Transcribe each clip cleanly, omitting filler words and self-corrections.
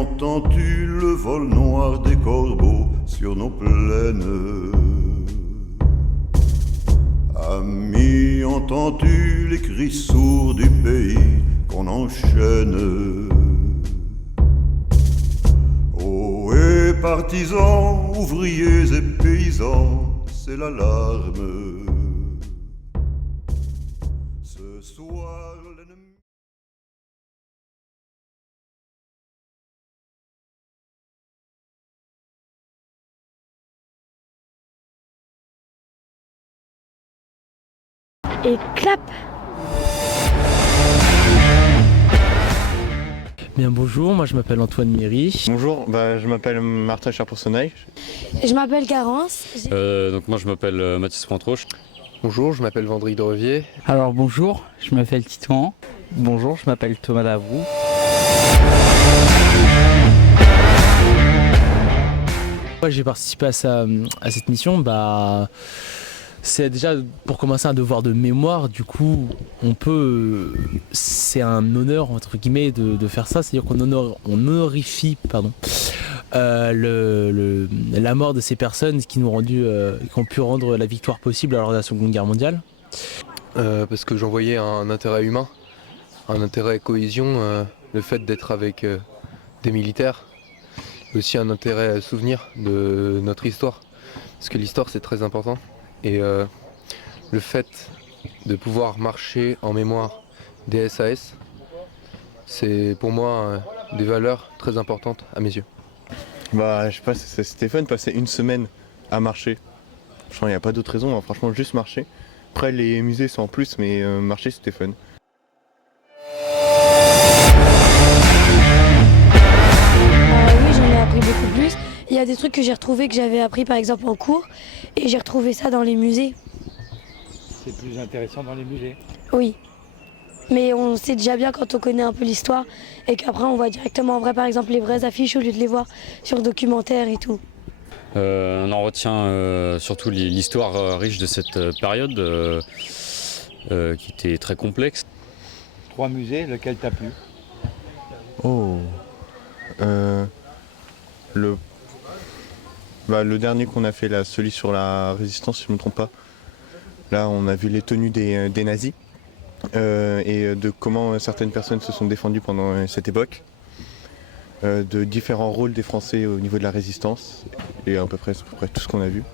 entends-tu le vol noir des corbeaux sur nos plaines? Ami, entends-tu les cris sourds du pays qu'on enchaîne? Oh, et partisans, ouvriers et paysans, c'est l'alarme. Ce soir, l'ennemi... Et clap. Bien bonjour, moi je m'appelle Antoine Méry. Bonjour, je m'appelle Martin Charpoursonaille. Je m'appelle Garance. Donc moi je m'appelle Mathis Pointroche. Bonjour, je m'appelle Vendry de Revier. Alors bonjour, je m'appelle Titouan. Bonjour, je m'appelle Thomas Davout. Moi j'ai participé à cette mission, c'est déjà pour commencer un devoir de mémoire, du coup c'est un honneur entre guillemets de faire ça, c'est-à-dire qu'on honorifie la mort de ces personnes qui ont pu rendre la victoire possible lors de la Seconde Guerre mondiale. Parce que j'en voyais un intérêt humain, un intérêt cohésion, le fait d'être avec des militaires, aussi un intérêt souvenir de notre histoire, parce que l'histoire c'est très important. Et le fait de pouvoir marcher en mémoire des SAS, c'est pour moi des valeurs très importantes à mes yeux. Je sais pas, c'était fun de passer une semaine à marcher. Franchement, il n'y a pas d'autre raison, hein. Franchement, juste marcher. Après, les musées sont en plus, mais marcher c'était fun. Oui, j'en ai appris beaucoup plus. Il y a des trucs que j'ai retrouvés que j'avais appris par exemple en cours et j'ai retrouvé ça dans les musées. C'est plus intéressant dans les musées. Oui. Mais on sait déjà bien quand on connaît un peu l'histoire et qu'après on voit directement en vrai par exemple les vraies affiches au lieu de les voir sur le documentaire et tout. On en retient surtout l'histoire riche de cette période qui était très complexe. 3 musées, lequel t'a plu? Oh. Le dernier qu'on a fait là, celui sur la résistance, si je ne me trompe pas. Là, on a vu les tenues des nazis et de comment certaines personnes se sont défendues pendant cette époque, de différents rôles des Français au niveau de la résistance et à peu près tout ce qu'on a vu.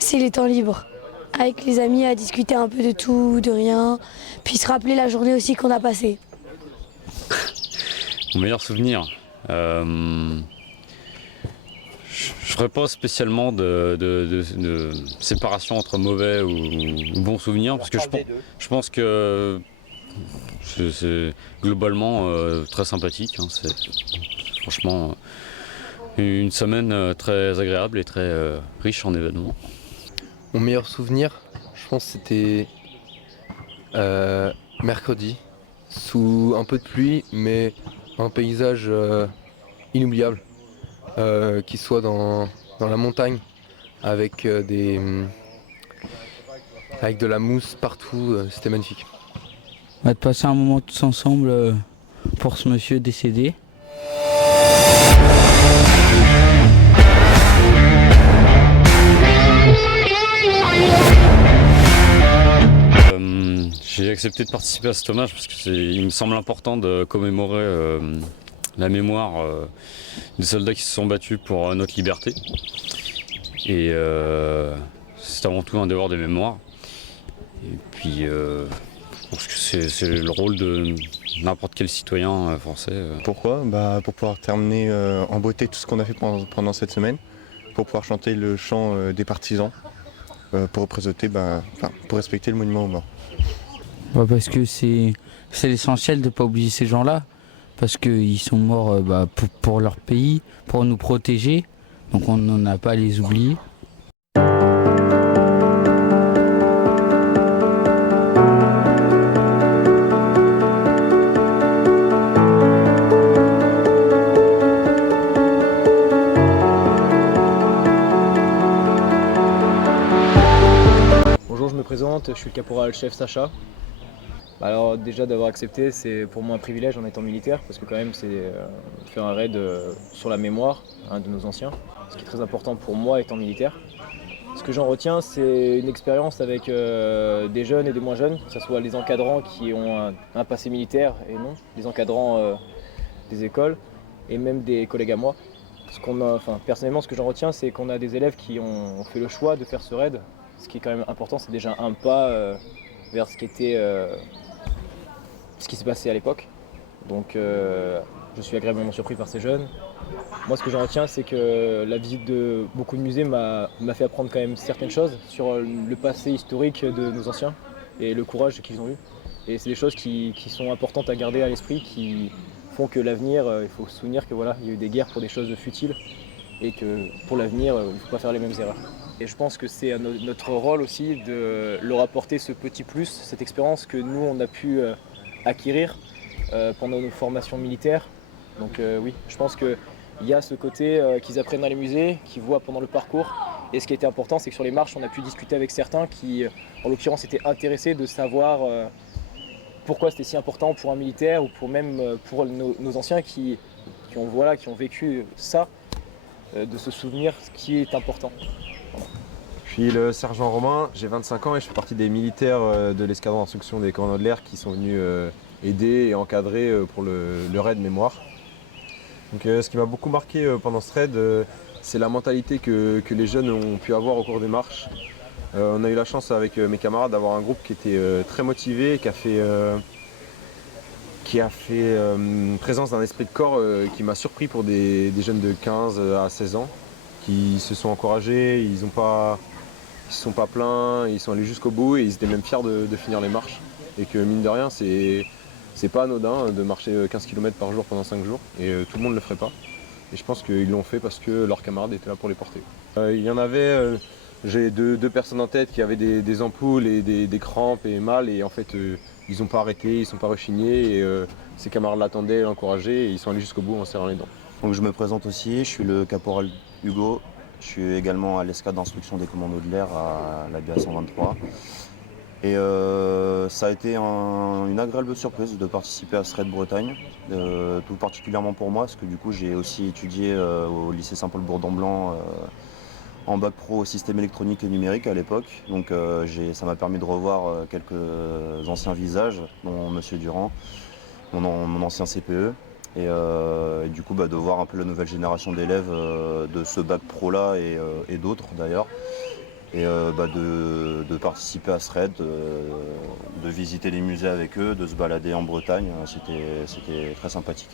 C'est les temps libres. Avec les amis à discuter un peu de tout, de rien, puis se rappeler la journée aussi qu'on a passée. Mon meilleur souvenir, je ferai pas spécialement de séparation entre mauvais ou bons souvenirs, parce que je pense que c'est globalement très sympathique, hein. C'est franchement une semaine très agréable et très riche en événements. Mon meilleur souvenir, je pense que c'était mercredi, sous un peu de pluie, mais un paysage inoubliable, qui soit dans la montagne, avec de la mousse partout, c'était magnifique. On va passer un moment tous ensemble pour ce monsieur décédé. J'ai accepté de participer à cet hommage parce qu'il me semble important de commémorer la mémoire des soldats qui se sont battus pour notre liberté. Et c'est avant tout un devoir de mémoire. Et puis je pense que c'est le rôle de n'importe quel citoyen français. Pourquoi ? Pour pouvoir terminer en beauté tout ce qu'on a fait pendant cette semaine, pour pouvoir chanter le chant des partisans, pour représenter, pour respecter le monument aux morts. Parce que c'est l'essentiel de ne pas oublier ces gens-là, parce qu'ils sont morts pour leur pays, pour nous protéger, donc on n'en a pas à les oublier. je me présente, je suis le caporal-chef Sacha. Alors déjà d'avoir accepté, c'est pour moi un privilège en étant militaire, parce que quand même c'est faire un raid sur la mémoire de nos anciens, ce qui est très important pour moi étant militaire. Ce que j'en retiens, c'est une expérience avec des jeunes et des moins jeunes, que ce soit les encadrants qui ont un passé militaire et non, les encadrants des écoles et même des collègues à moi. Personnellement, ce que j'en retiens, c'est qu'on a des élèves qui ont fait le choix de faire ce raid. Ce qui est quand même important, c'est déjà un pas vers ce qui s'est passé à l'époque. Donc je suis agréablement surpris par ces jeunes. Moi, ce que j'en retiens, c'est que la visite de beaucoup de musées m'a fait apprendre quand même certaines choses sur le passé historique de nos anciens et le courage qu'ils ont eu. Et c'est des choses qui sont importantes à garder à l'esprit, qui font que l'avenir, il faut se souvenir que voilà, il y a eu des guerres pour des choses futiles et que pour l'avenir, il ne faut pas faire les mêmes erreurs. Et je pense que c'est notre rôle aussi de leur apporter ce petit plus, cette expérience que nous, on a pu acquérir pendant nos formations militaires. Donc oui, je pense qu'il y a ce côté qu'ils apprennent dans les musées, qu'ils voient pendant le parcours. Et ce qui était important, c'est que sur les marches, on a pu discuter avec certains qui, en l'occurrence, étaient intéressés de savoir pourquoi c'était si important pour un militaire ou pour nos anciens qui ont vécu ça, de se souvenir ce qui est important. Je suis le sergent Romain, j'ai 25 ans et je fais partie des militaires de l'escadron d'instruction des commandos de l'air qui sont venus aider et encadrer pour le raid mémoire. Donc, ce qui m'a beaucoup marqué pendant ce raid, c'est la mentalité que les jeunes ont pu avoir au cours des marches. On a eu la chance avec mes camarades d'avoir un groupe qui était très motivé et qui a fait présence d'un esprit de corps qui m'a surpris pour des jeunes de 15 à 16 ans qui se sont encouragés, ils ne se sont pas plaints, ils sont allés jusqu'au bout et ils étaient même fiers de finir les marches. Et que mine de rien, c'est pas anodin de marcher 15 km par jour pendant 5 jours et tout le monde ne le ferait pas. Et je pense qu'ils l'ont fait parce que leurs camarades étaient là pour les porter. Il y en avait, j'ai deux personnes en tête qui avaient des ampoules et des crampes et mal et en fait ils n'ont pas arrêté, ils ne sont pas rechignés et ces camarades l'attendaient, l'encourageaient et ils sont allés jusqu'au bout en serrant les dents. Donc je me présente aussi, je suis le caporal Hugo, je suis également à l'escadre d'instruction des commandos de l'air à la BA 123. Et ça a été une agréable surprise de participer à ce raid Bretagne, tout particulièrement pour moi, parce que du coup j'ai aussi étudié au lycée Saint-Paul-Bourdan-Blanc en bac pro système électronique et numérique à l'époque. Donc ça m'a permis de revoir quelques anciens visages, dont Monsieur Durand, mon ancien CPE. Et du coup de voir un peu la nouvelle génération d'élèves de ce bac pro là et d'autres d'ailleurs. Et de participer à ce raid, de visiter les musées avec eux, de se balader en Bretagne, c'était très sympathique.